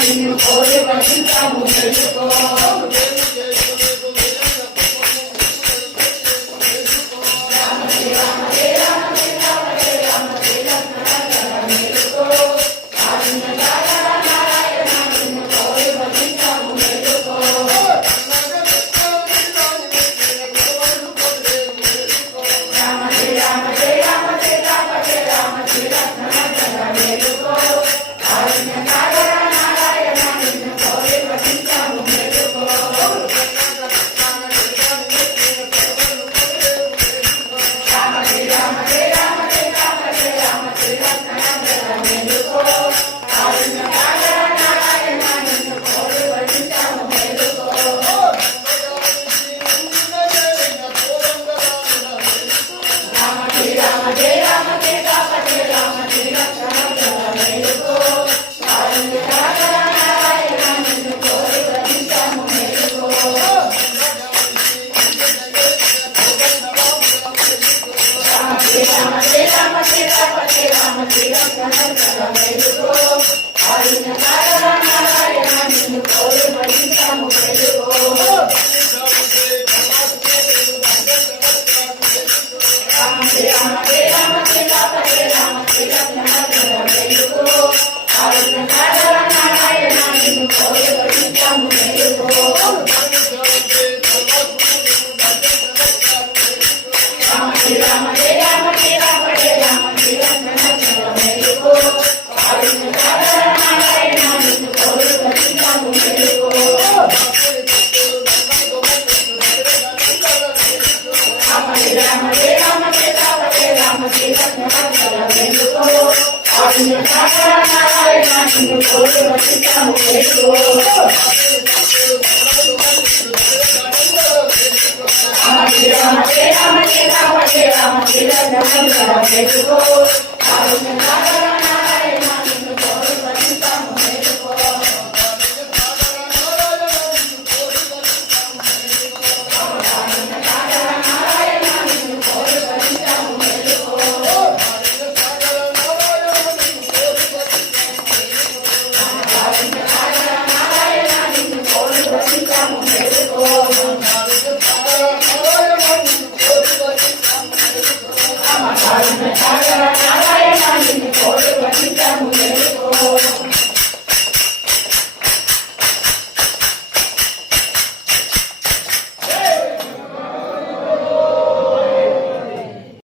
నిన్ను కోరి పంచుతాము తెలుకో వచింతాము మేలుకో రామ I'm